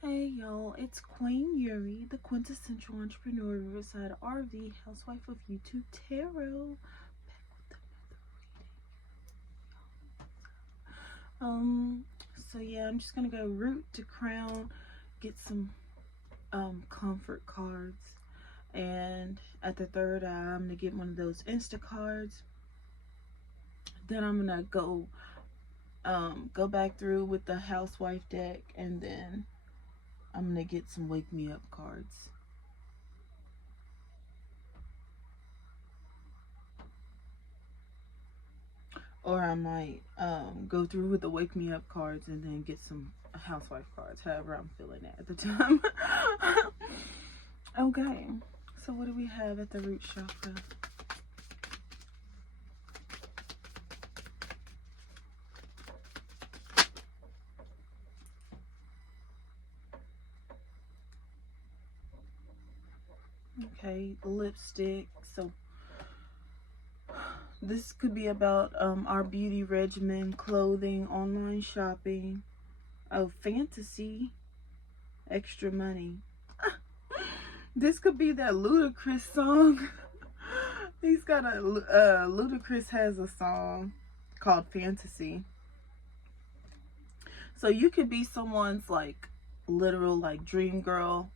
Hey y'all, it's Queen Yuri, the quintessential entrepreneur, Riverside RV, housewife of YouTube Tarot. Back with another reading. So yeah, I'm just gonna go root to crown, get some comfort cards, and at the third eye, I'm gonna get one of those Insta cards. Then I'm gonna go back through with the housewife deck, and then I'm gonna get some wake me up cards. Or I might go through with the wake me up cards and then get some housewife cards, however I'm feeling at the time. Okay, so what do we have at the root chakra? Okay, lipstick. So this could be about our beauty regimen, clothing, online shopping, fantasy, extra money. This could be that Ludacris song. He's got a Ludacris has a song called Fantasy. So you could be someone's like literal like dream girl.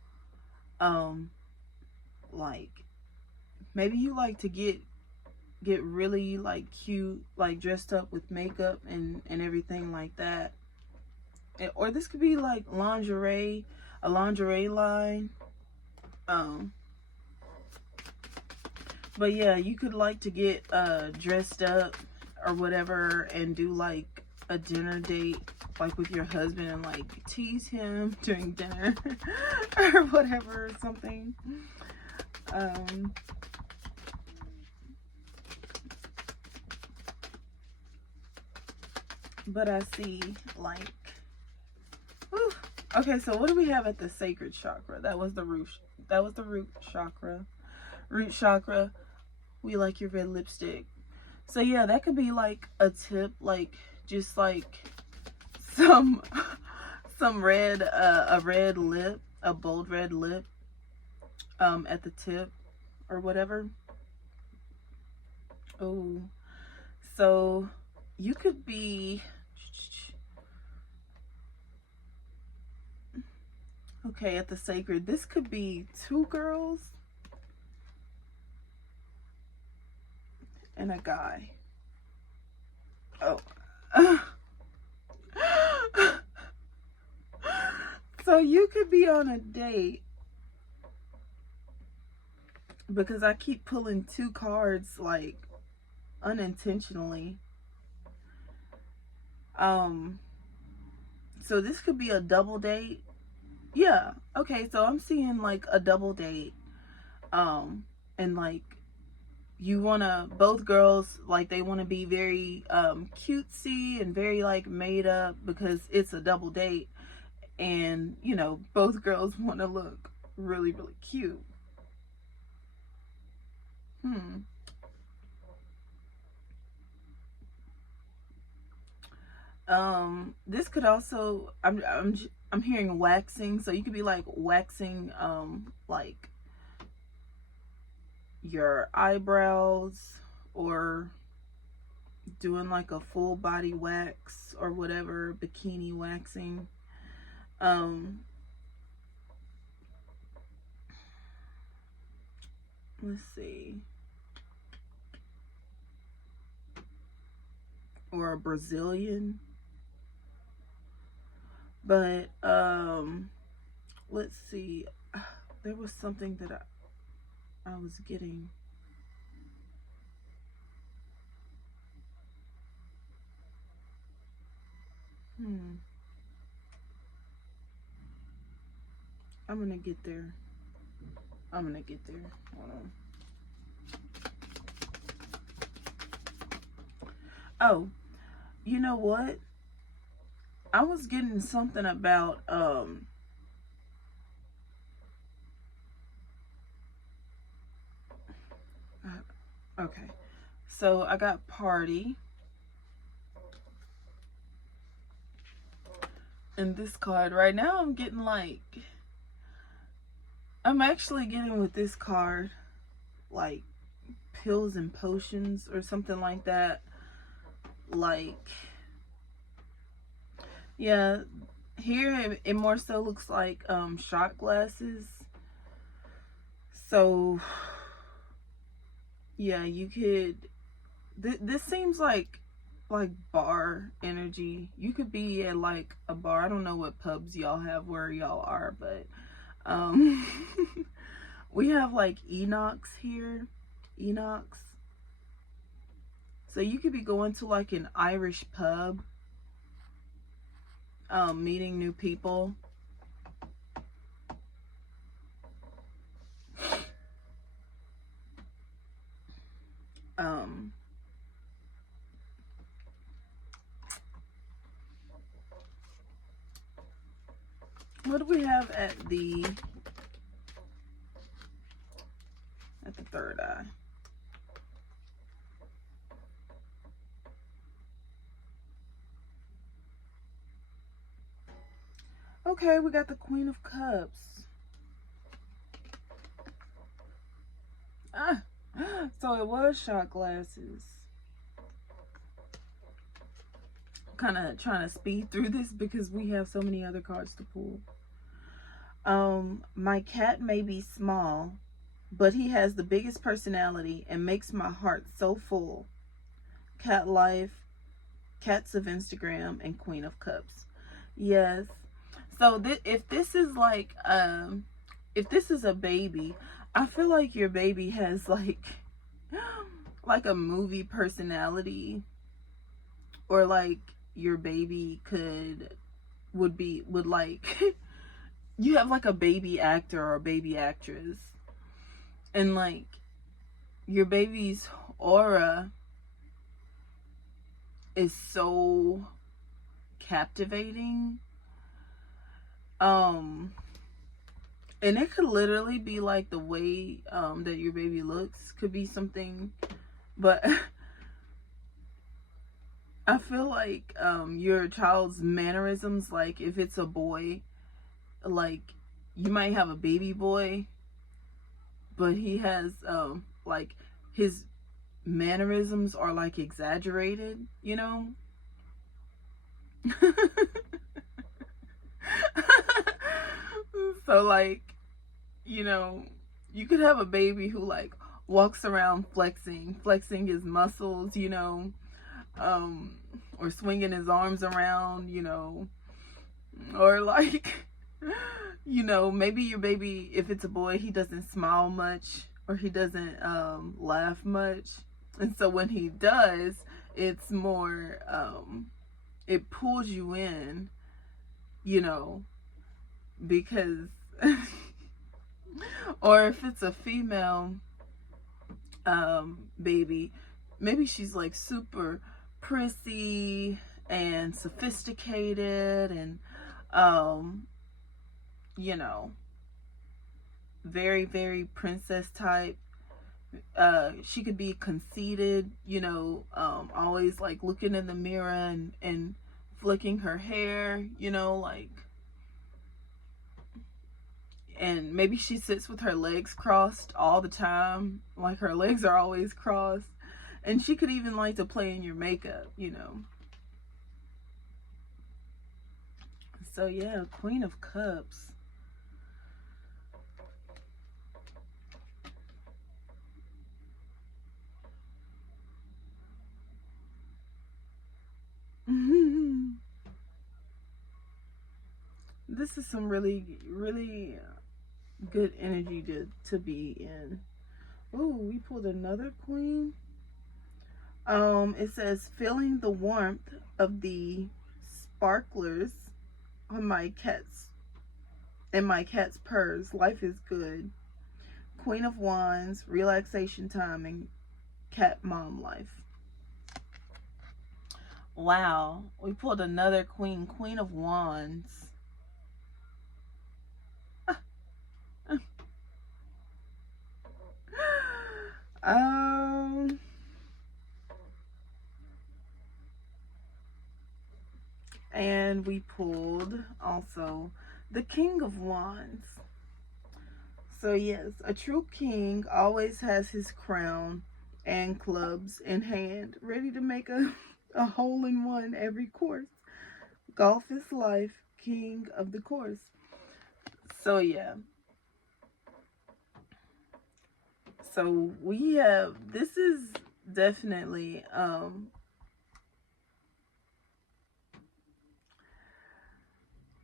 Like maybe you like to get really like cute, like dressed up with makeup and everything like that. Or this could be like lingerie, a lingerie line. But yeah, you could like to get dressed up or whatever and do like a dinner date like with your husband and like tease him during dinner or whatever or something. But I see like, whew. Okay, so what do we have at the sacred chakra? That was the root chakra. Root chakra, we like your red lipstick. So yeah, that could be like a tip, like just like some red, a red lip, a bold red lip at the tip or whatever. Oh, so you could be, okay, at the sacred, this could be two girls and a guy. Oh. So you could be on a date, because I keep pulling two cards like unintentionally. So this could be a double date. Yeah. Okay, so I'm seeing like a double date. And like you wanna, both girls, like they wanna be very cutesy and very like made up because it's a double date. And you know, both girls wanna look really, really cute. This could also, I'm hearing waxing, so you could be like waxing like your eyebrows or doing like a full body wax or whatever, bikini waxing. Let's see. Or a Brazilian. But let's see. There was something that I was getting. I'm gonna get there. Hold on. Oh, you know what? I was getting something about okay. So I got party. And this card right now, I'm getting like, I'm actually getting with this card like pills and potions or something like that. Like, yeah, here it more so looks like shot glasses. So yeah, you could, this seems like bar energy. You could be at like a bar. I don't know what pubs y'all have where y'all are, but um we have like Enox here. Enox. So you could be going to like an Irish pub, meeting new people. Um, what do we have at the third eye? Okay, we got the Queen of Cups. Ah, so it was shot glasses. Kind of trying to speed through this because we have so many other cards to pull. My cat may be small, but he has the biggest personality and makes my heart so full. Cat life, cats of Instagram, and Queen of Cups. Yes. So if this is like if this is a baby, I feel like your baby has like a movie personality, or like your baby would like you have like a baby actor or a baby actress, and like your baby's aura is so captivating. And it could literally be like the way that your baby looks could be something, but I feel like your child's mannerisms, like if it's a boy, like you might have a baby boy, but he has like his mannerisms are like exaggerated, you know? So like, you know, you could have a baby who like walks around flexing his muscles, you know, or swinging his arms around, you know, or like, you know, maybe your baby, if it's a boy, he doesn't smile much, or he doesn't laugh much, and so when he does, it's more it pulls you in, you know, because or if it's a female baby, maybe she's like super prissy and sophisticated and you know, very very princess type. She could be conceited, you know, always like looking in the mirror and flicking her hair, you know, like, and maybe she sits with her legs crossed all the time, like her legs are always crossed, and she could even like to play in your makeup, you know. So yeah, Queen of Cups. This is some really really good energy to be in. Ooh, we pulled another queen. It says feeling the warmth of the sparklers on my cat's and my cat's purrs. Life is good. Queen of Wands, relaxation time, and cat mom life. Wow, we pulled another queen, Queen of Wands. um, and we pulled also the King of Wands. So yes, a true king always has his crown and clubs in hand, ready to make a hole in one every course. Golf is life, king of the course. So yeah. So we have, this is definitely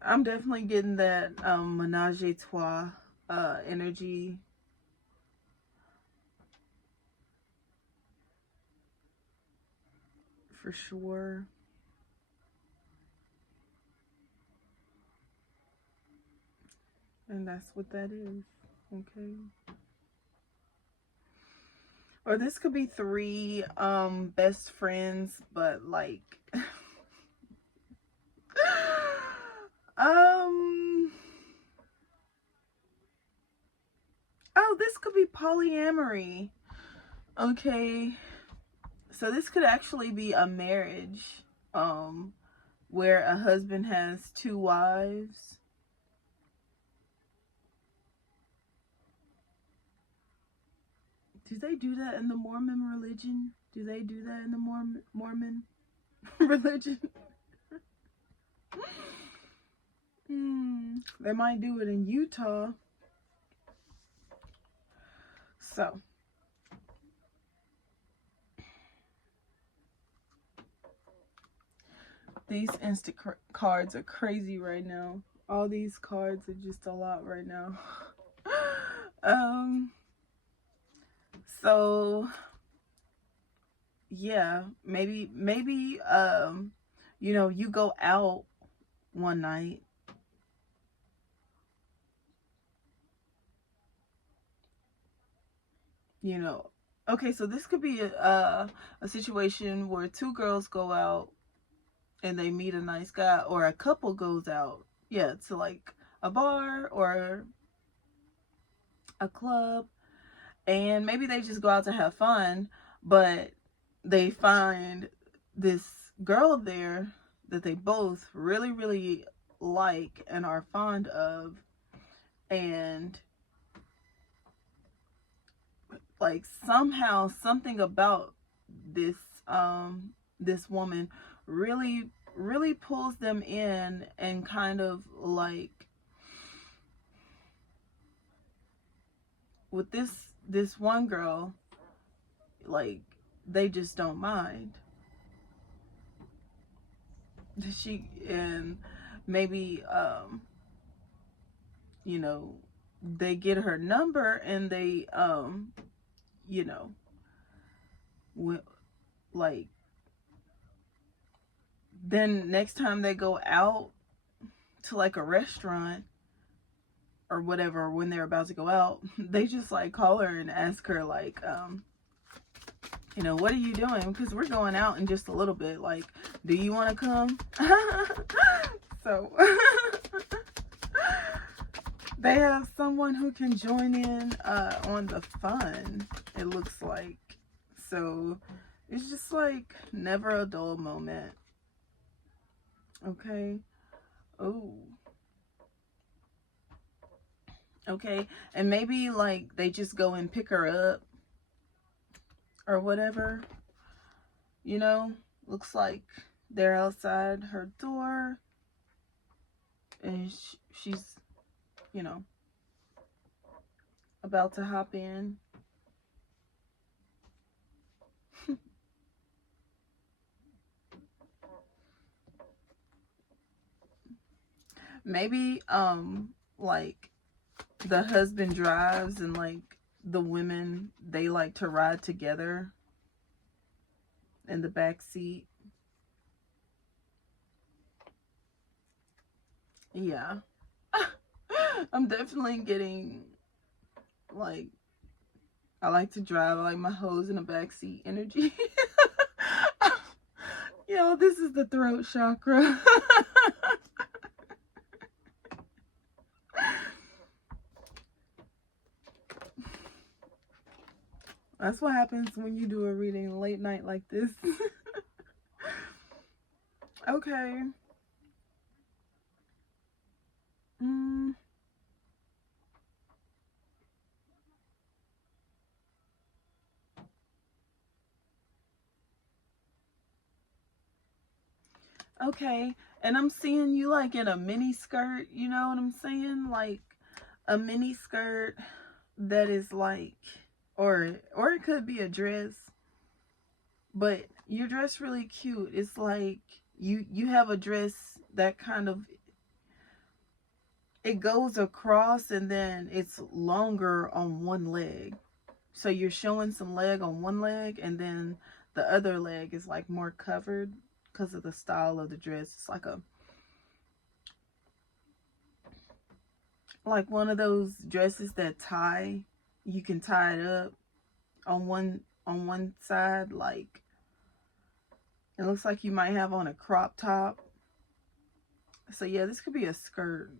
I'm definitely getting that Menage a Trois energy. For sure. And that's what that is. Okay. Or this could be three best friends, but like oh, this could be polyamory. Okay. So this could actually be a marriage where a husband has two wives. Do they do that in the Mormon religion? Do they do that in the Mormon religion? They might do it in Utah. So these Insta cards are crazy right now. All these cards are just a lot right now. So yeah, maybe you know, you go out one night, you know. Okay, so this could be a situation where two girls go out and they meet a nice guy, or a couple goes out, yeah, to like a bar or a club, and maybe they just go out to have fun, but they find this girl there that they both really, really like and are fond of, and like somehow something about this this woman really pulls them in, and kind of like with this one girl, like they just don't mind. She, and maybe you know, they get her number, and they you know, like then next time they go out to like a restaurant or whatever, when they're about to go out, they just like call her and ask her like you know, what are you doing, because we're going out in just a little bit, like, do you want to come? So they have someone who can join in on the fun, it looks like. So it's just like never a dull moment. Okay. Oh, okay. And maybe like they just go and pick her up or whatever, you know. Looks like they're outside her door, and she's, you know, about to hop in. Maybe like the husband drives, and like the women, they like to ride together in the back seat. Yeah. I'm definitely getting like, I like to drive, I like my hose in the back seat energy. Yo, this is the throat chakra. That's what happens when you do a reading late night like this. Okay. Okay. And I'm seeing you like in a mini skirt, you know what I'm saying? Like a mini skirt that is like, or it could be a dress, but your dress really cute. It's like you have a dress that kind of, it goes across and then it's longer on one leg. So you're showing some leg on one leg, and then the other leg is like more covered because of the style of the dress. It's like one of those dresses that tie, you can tie it up on one side, like it looks like you might have on a crop top. So yeah, this could be a skirt.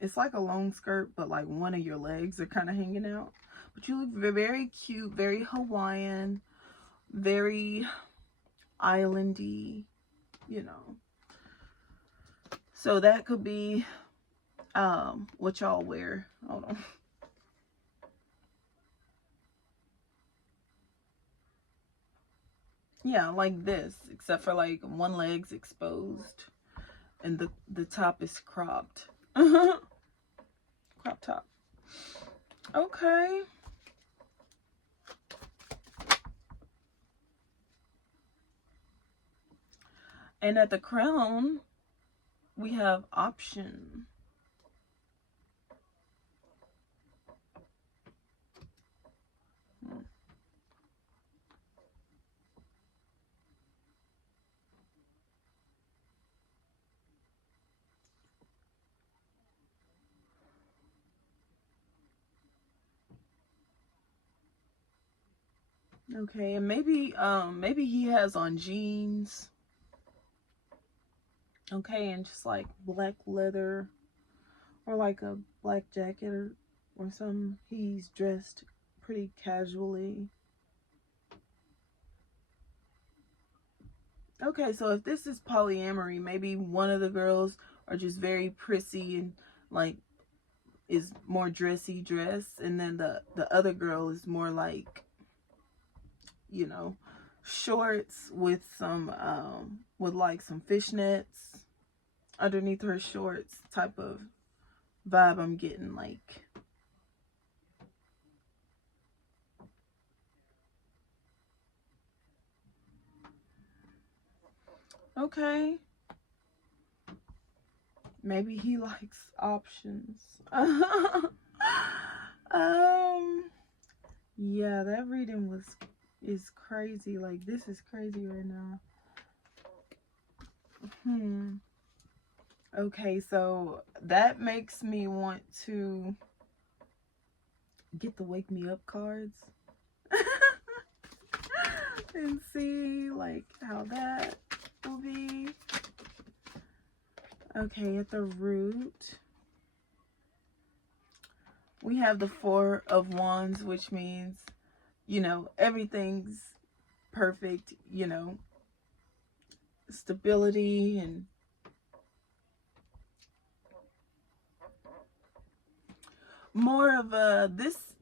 It's like a long skirt, but like one of your legs are kind of hanging out. But you look very cute, very Hawaiian, very islandy, you know. So that could be what y'all wear. Hold on. Yeah, like this, except for like one leg's exposed and the top is cropped. Crop top. Okay. And at the crown, we have option. Okay, and maybe he has on jeans. Okay, and just like black leather or like a black jacket or something. He's dressed pretty casually. Okay, so if this is polyamory, maybe one of the girls are just very prissy and like is more dressy dress, and then the other girl is more like, you know, shorts with some with like some fishnets underneath her shorts type of vibe I'm getting. Like, okay, maybe he likes options. Yeah, that reading is crazy. Like, this is crazy right now. Okay, so that makes me want to get the wake me up cards and see like how that will be. Okay, at the root, we have the Four of Wands, which means, you know, everything's perfect, you know, stability and more of a,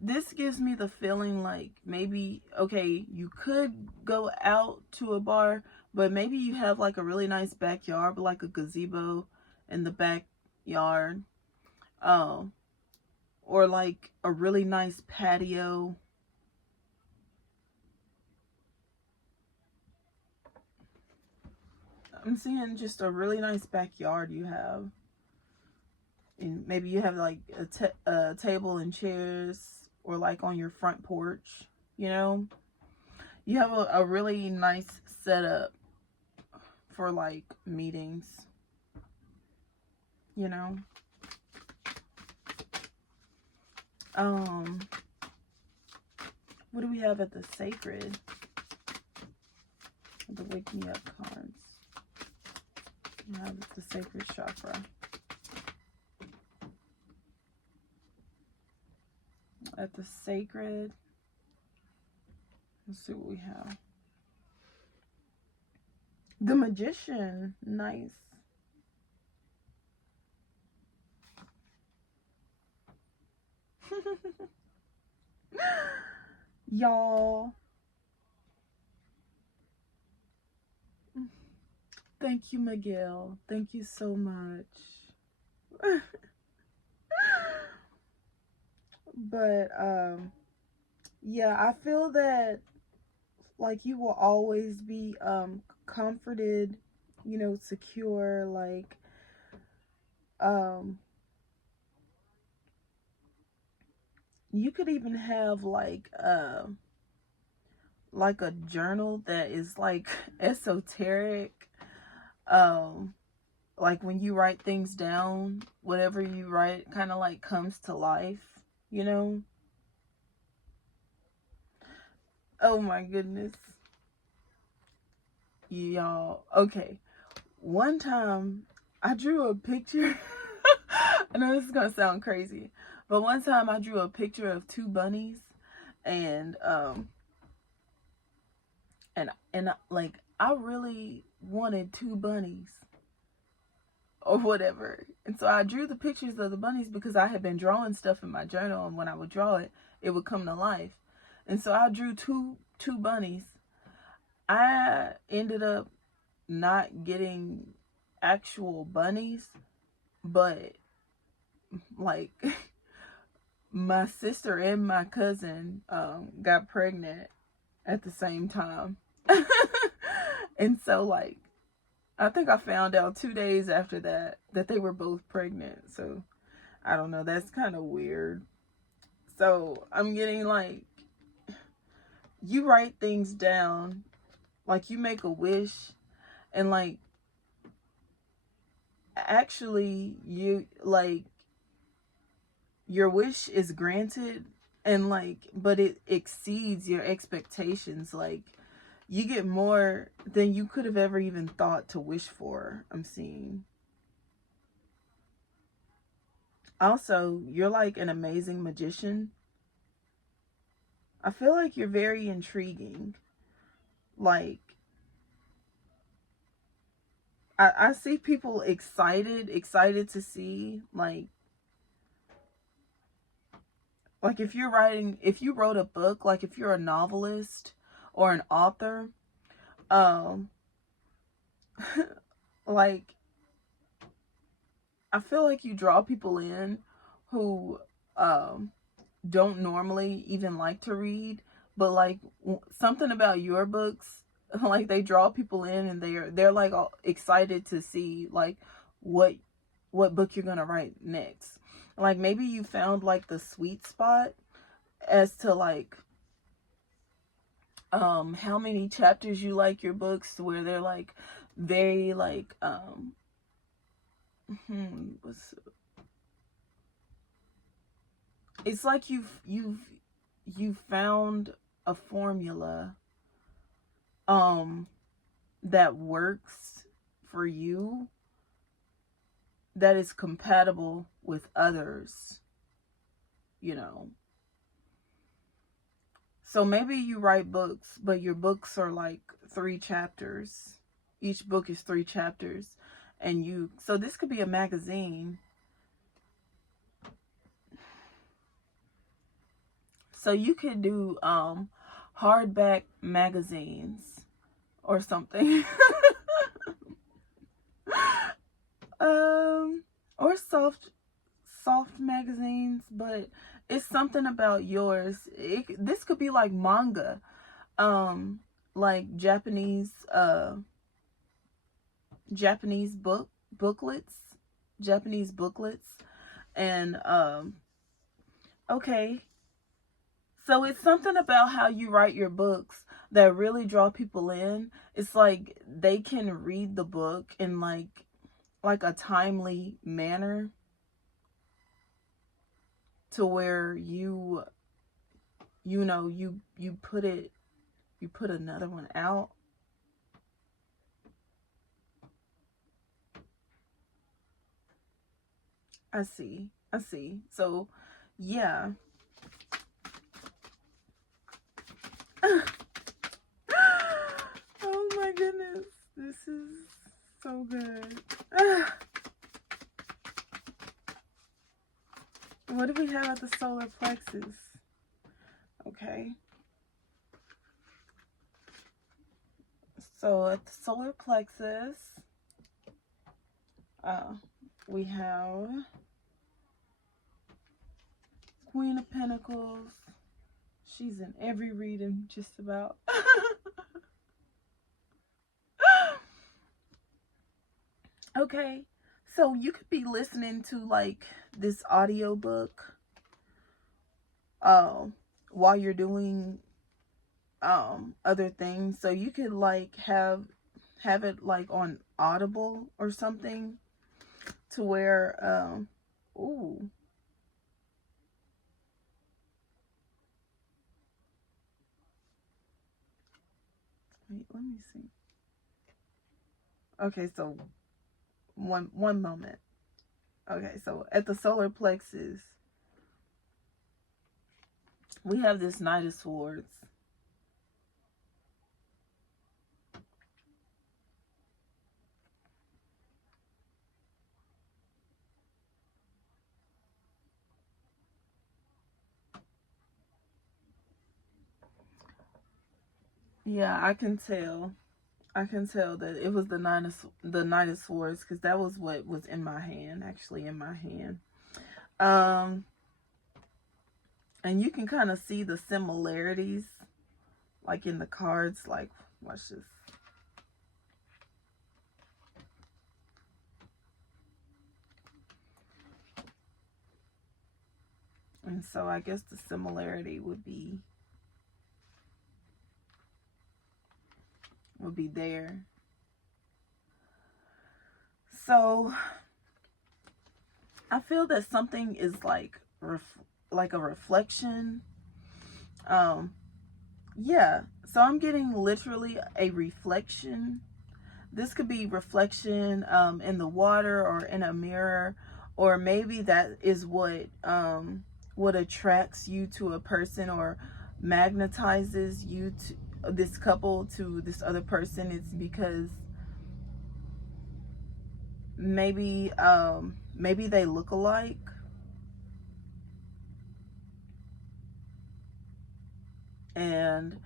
this gives me the feeling like maybe, okay, you could go out to a bar, but maybe you have like a really nice backyard, like a gazebo in the backyard, oh, or like a really nice patio. I'm seeing just a really nice backyard you have. And maybe you have like a table and chairs, or like on your front porch, you know. You have a really nice setup for like meetings, you know. What do we have at the sacred? The wake me up cards. We have the sacred chakra. At the sacred, let's see what we have. The Magician, nice. Y'all, thank you, Miguel. Thank you so much. But yeah, I feel that like you will always be comforted, you know, secure, um you could even have like a journal that is like esoteric, like when you write things down, whatever you write kind of like comes to life, you know. Oh my goodness, y'all. Okay, one time I drew a picture. I know this is gonna sound crazy, but one time I drew a picture of two bunnies, and like I really wanted two bunnies or whatever. And so I drew the pictures of the bunnies because I had been drawing stuff in my journal, and when I would draw it, it would come to life. And so I drew two bunnies. I ended up not getting actual bunnies, but like my sister and my cousin got pregnant at the same time. And so like I think I found out 2 days after that they were both pregnant. So I don't know, that's kind of weird. So I'm getting like, you write things down, like you make a wish, and like actually you like your wish is granted, and like but it exceeds your expectations. Like you get more than you could have ever even thought to wish for, I'm seeing. Also, you're like an amazing magician. I feel like you're very intriguing. Like I see people excited to see like if you wrote a book, like if you're a novelist or an author, um like I feel like you draw people in who don't normally even like to read, but like something about your books, like they draw people in, and they're like all excited to see like what book you're gonna write next. Like maybe you found like the sweet spot as to like how many chapters you like your books, where they're like very like what's it's like you've found a formula that works for you, that is compatible with others, you know. So maybe you write books, but your books are like 3 chapters. Each book is 3 chapters, and so this could be a magazine. So you could do hardback magazines or something. Or soft magazines, but it's something about yours. This could be like manga, like Japanese booklets, Japanese booklets, and okay. So it's something about how you write your books that really draw people in. It's like they can read the book in like a timely manner, to where you know you put another one out. I see. So yeah. Oh my goodness, this is so good. What do we have at the solar plexus? Okay. So at the solar plexus, We have Queen of Pentacles. She's in every reading, just about. Okay, so you could be listening to like this audiobook while you're doing other things. So you could like have it like on Audible or something, to where ooh. Wait, let me see. Okay, so one moment. Okay, so at the solar plexus, we have this Knight of Swords. Yeah, I can tell. I can tell that it was the Knight of Swords, because that was what was in my hand, actually in my hand. And you can kind of see the similarities, like in the cards. Like, watch this. And so I guess the similarity would be there. So I feel that something is like a reflection. Yeah, so I'm getting literally a reflection. This could be reflection in the water or in a mirror, or maybe that is what attracts you to a person, or magnetizes you to this couple to this other person. It's because maybe they look alike. And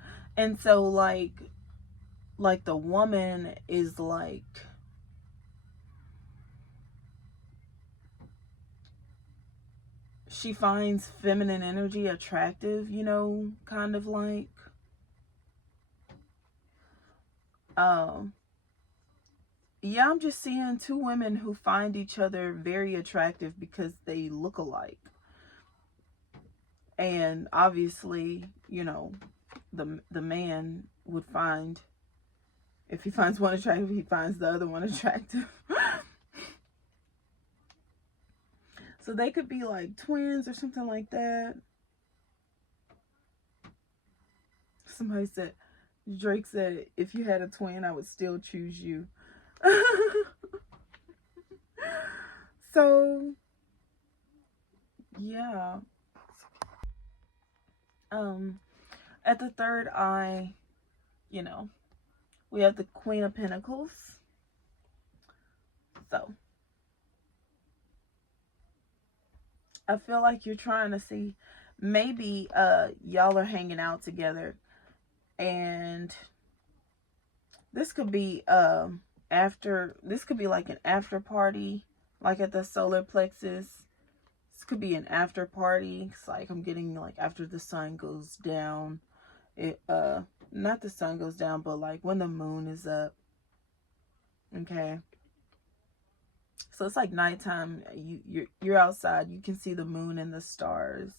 so like the woman is like, she finds feminine energy attractive, you know, kind of like yeah, I'm just seeing two women who find each other very attractive because they look alike. And obviously, you know, the man would find, if he finds one attractive, he finds the other one attractive. So they could be like twins or something like that. Somebody said, Drake said, if you had a twin, I would still choose you. So, yeah. At the third eye, you know, we have the Queen of Pentacles. So, I feel like you're trying to see, maybe y'all are hanging out together, and this could be this could be like an after party, like at the solar plexus. This could be an after party. It's like I'm getting like after the sun goes down. It not the sun goes down, but like when the moon is up. Okay. So it's like nighttime. You're outside. You can see the moon and the stars.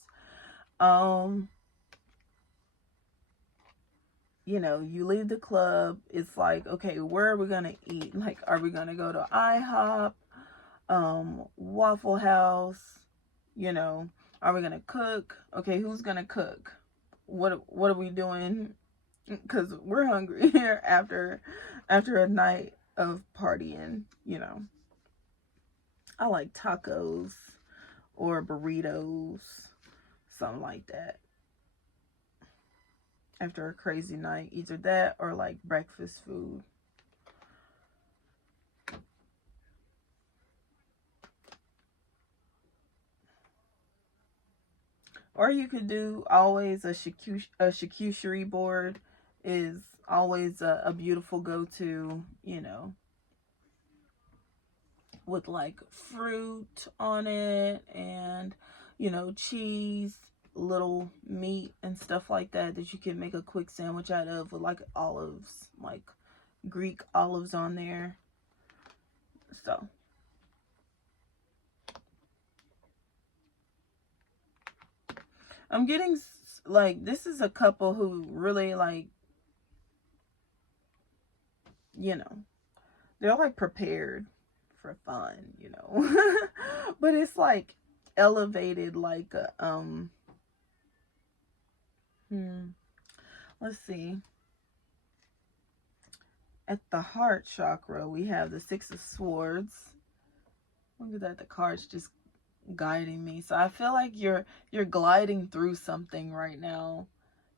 You know, you leave the club. It's like, okay, where are we gonna eat? Like, are we gonna go to IHOP, Waffle House? You know, are we gonna cook? Okay, who's gonna cook? What are we doing? Because we're hungry here after a night of partying. You know, I like tacos or burritos, something like that. After a crazy night, either that or like breakfast food. Or you could do always a charcuterie board is always a beautiful go-to, you know, with like fruit on it and, you know, cheese, little meat and stuff like that that you can make a quick sandwich out of, with like olives, like Greek olives on there. So I'm getting like, this is a couple who really like, you know, they're like prepared for fun, you know. But it's like elevated, like a let's see. At the heart chakra, we have the Six of Swords. Look at that, the card's just guiding me. So I feel like you're gliding through something right now.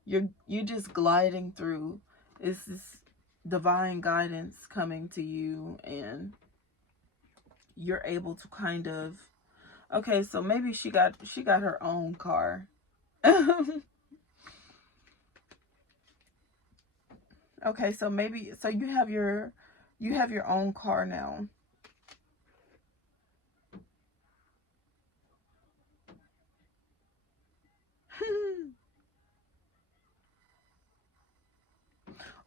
You're just gliding through. It's this divine guidance coming to you, and you're able to kind of, okay, so maybe she got her own car. Okay, so maybe, so you have your own car now.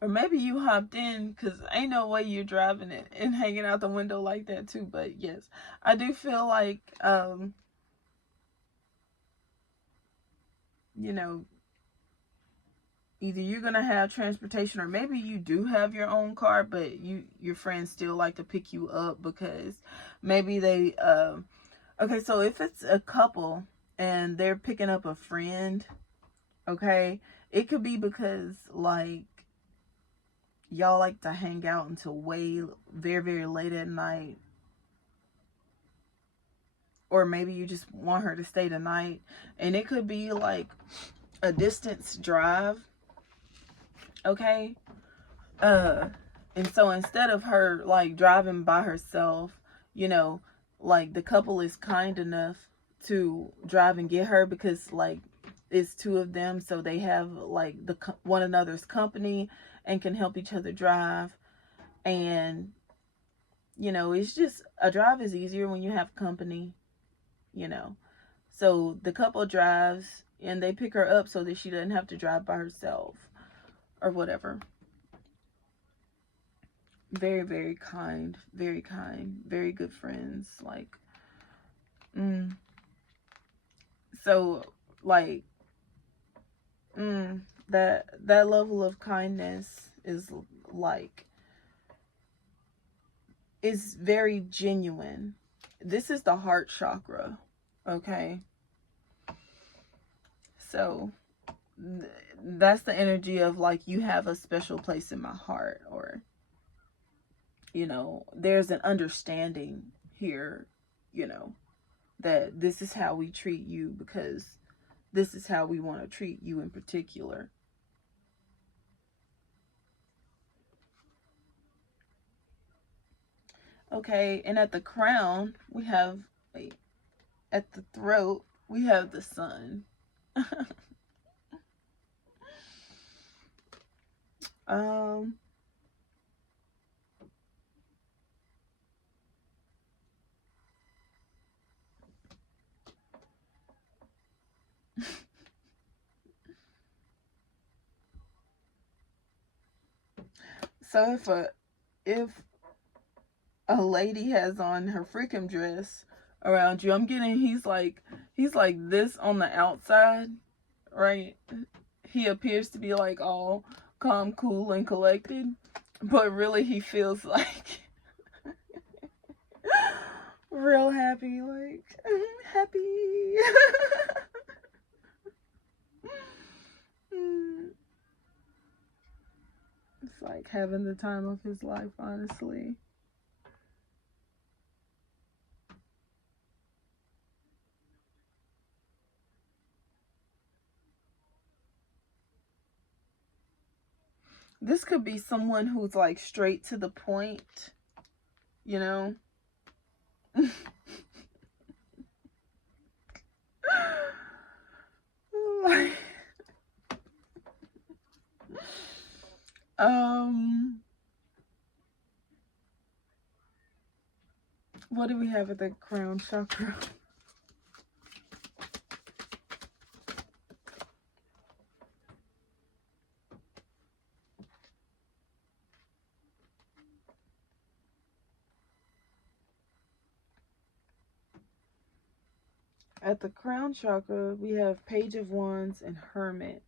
Or maybe you hopped in, because ain't no way you're driving it and hanging out the window like that too. But yes, I do feel like, you know, either you're going to have transportation, or maybe you do have your own car, but your friends still like to pick you up because maybe they, okay, so if it's a couple and they're picking up a friend, okay, it could be because like y'all like to hang out until very, very late at night. Or maybe you just want her to stay the night. And it could be like a distance drive. Okay. And so instead of her like driving by herself, you know, like the couple is kind enough to drive and get her, because like it's two of them, so they have like one another's company and can help each other drive. And you know, it's just, a drive is easier when you have company, you know. So the couple drives and they pick her up so that she doesn't have to drive by herself or whatever. Very, very kind, very good friends. Like, so like, that level of kindness is like, is very genuine. This is the heart chakra, okay? So that's the energy of like, you have a special place in my heart, or you know, there's an understanding here, you know, that this is how we treat you because this is how we want to treat you in particular. Okay, and at the crown, we have, wait, at the throat, we have the sun. So if a lady has on her freakum dress around you, I'm getting, he's like this on the outside, right? He appears to be like all calm, cool, and collected, but really he feels like real happy, like happy. It's like having the time of his life, honestly. This could be someone who's like straight to the point, you know? What do we have at the crown chakra? At the crown chakra, we have Page of Wands and Hermit.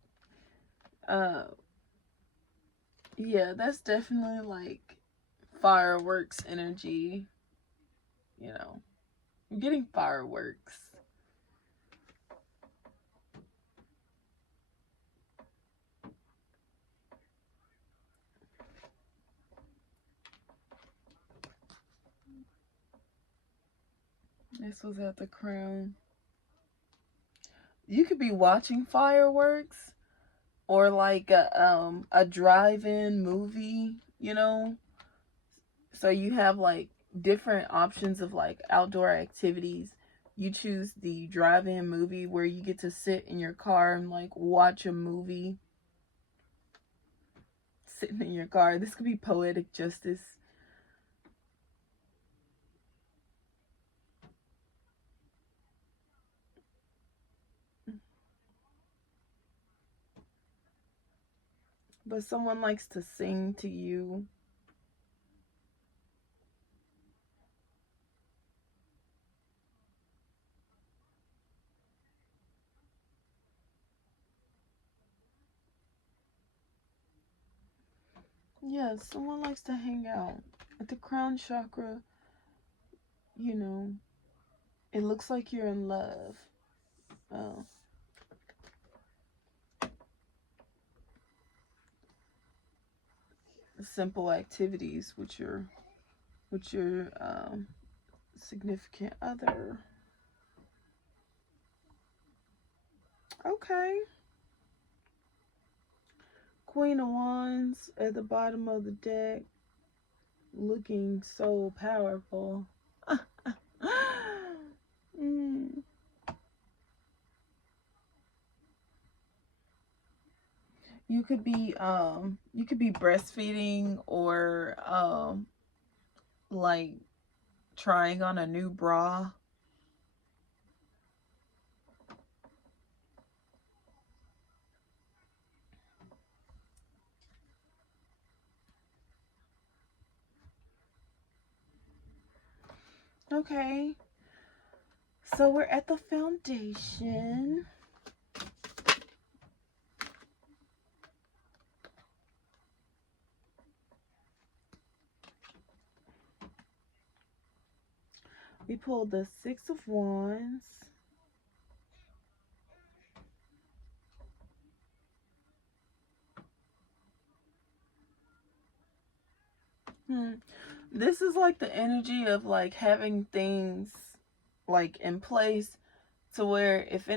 Yeah, that's definitely like fireworks energy. You know, I'm getting fireworks. This was at the crown. You could be watching fireworks or like a drive-in movie, you know? So you have like different options of like outdoor activities. You choose the drive-in movie where you get to sit in your car and like watch a movie sitting in your car. This could be poetic justice. But someone likes to sing to you. Yeah, someone likes to hang out. At the crown chakra, you know, it looks like you're in love. Oh. Simple activities with your significant other. Okay. Queen of Wands at the bottom of the deck, looking so powerful. Mm. You could be breastfeeding or like trying on a new bra. Okay. So we're at the foundation. We pulled the Six of Wands. This is like the energy of like having things like in place to where if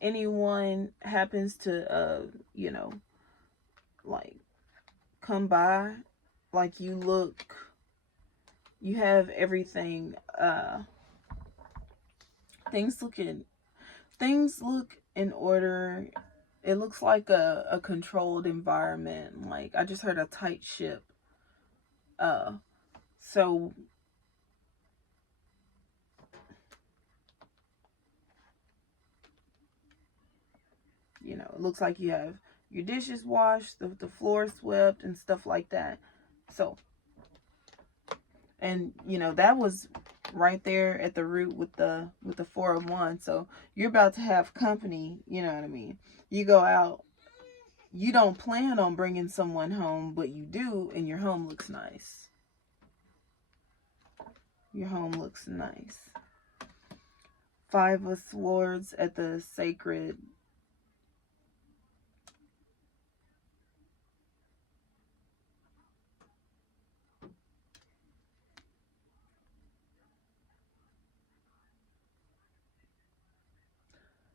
anyone happens to you know, like come by, like you have everything, things look in order. It looks like a controlled environment. Like I just heard a tight ship. So you know, it looks like you have your dishes washed, the floor swept and stuff like that. So, and you know, that was right there at the root with the Four of Wands. So you're about to have company, you know what I mean? You go out, you don't plan on bringing someone home, but you do, and your home looks nice. Your home looks nice. Five of Swords at the sacred.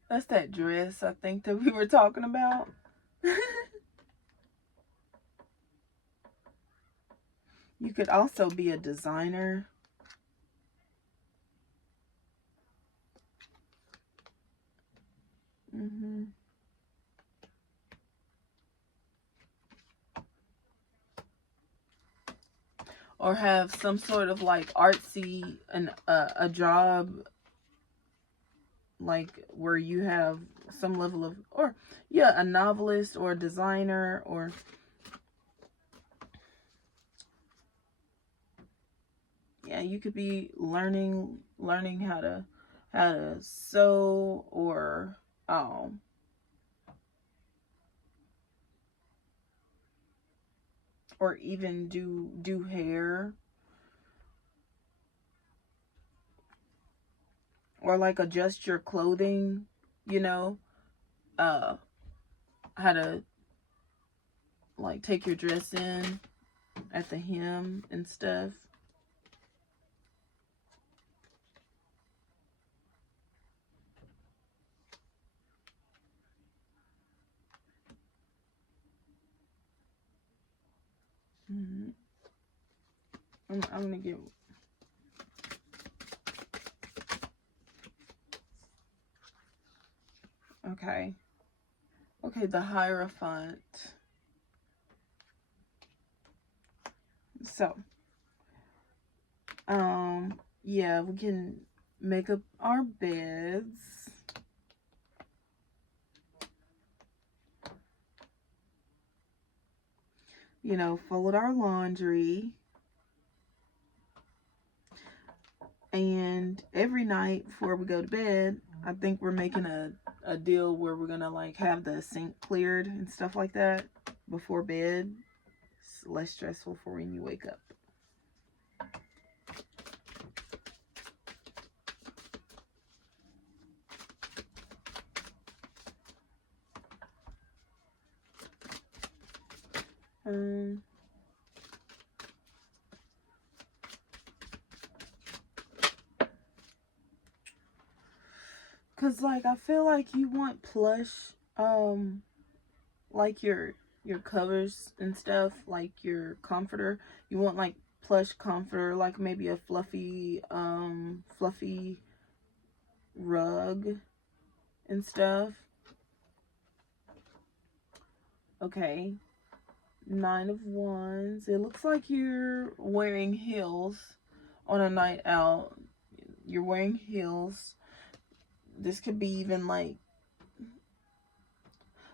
That's that dress, I think, that we were talking about. You could also be a designer. or have some sort of like artsy and a job, like where you have some level of, or yeah, a novelist or a designer, or yeah, you could be learning how to sew, um or even do hair, or like adjust your clothing, you know, uh how to like take your dress in at the hem and stuff. Mm-hmm. I'm gonna get, okay. Okay, the Hierophant. So, yeah, we can make up our beds. You know, fold our laundry. And every night before we go to bed, I think we're making a deal where we're gonna like have the sink cleared and stuff like that before bed. It's less stressful for when you wake up. Cause like I feel like you want plush, like your covers and stuff, like your comforter. You want like plush comforter, like maybe a fluffy rug and stuff. Okay. Nine of Wands. It looks like you're wearing heels on a night out. You're wearing heels. This could be even like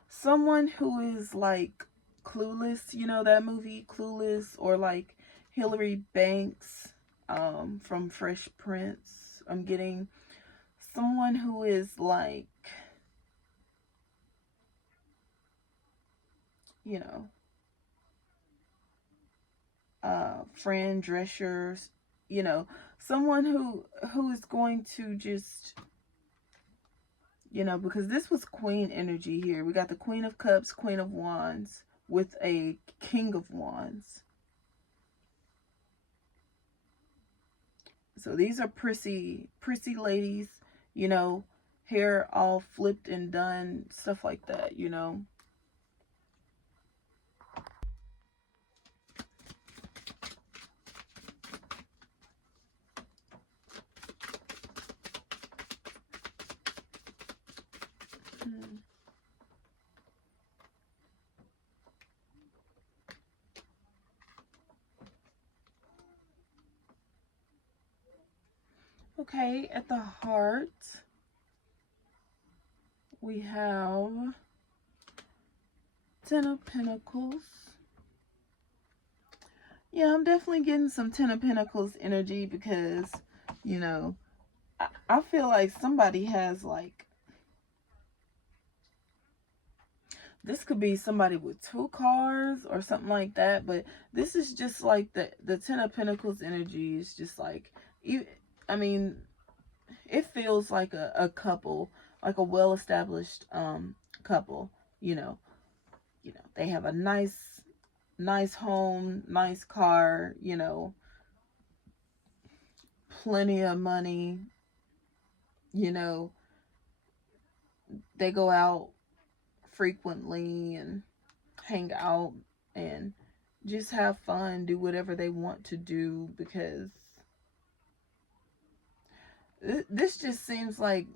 someone who is like Clueless, you know that movie Clueless, or like Hillary Banks from Fresh Prince. I'm getting someone who is like, you know, Fran Drescher's, you know, someone who is going to just, you know, because this was Queen energy here. We got the Queen of Cups, Queen of Wands with a King of Wands. So these are prissy ladies, you know, hair all flipped and done, stuff like that, you know. Okay, at the heart, we have Ten of Pentacles. Yeah, I'm definitely getting some Ten of Pentacles energy because, you know, I feel like somebody has like, this could be somebody with 2 cars or something like that, but this is just like the Ten of Pentacles energy is just like, I mean, it feels like a couple, like a well-established couple, you know. They have a nice home, nice car, you know, plenty of money, you know, they go out frequently and hang out and just have fun, do whatever they want to do, because this just seems like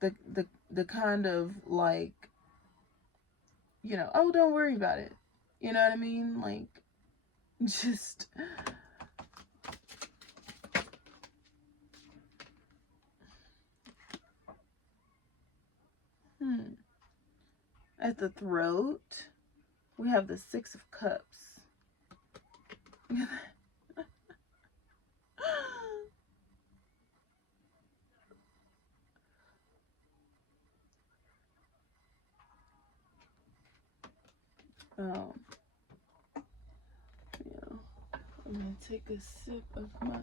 the kind of like, you know, oh, don't worry about it. You know what I mean? Like, Just at the throat, we have the Six of Cups. Yeah. I'm gonna take a sip of my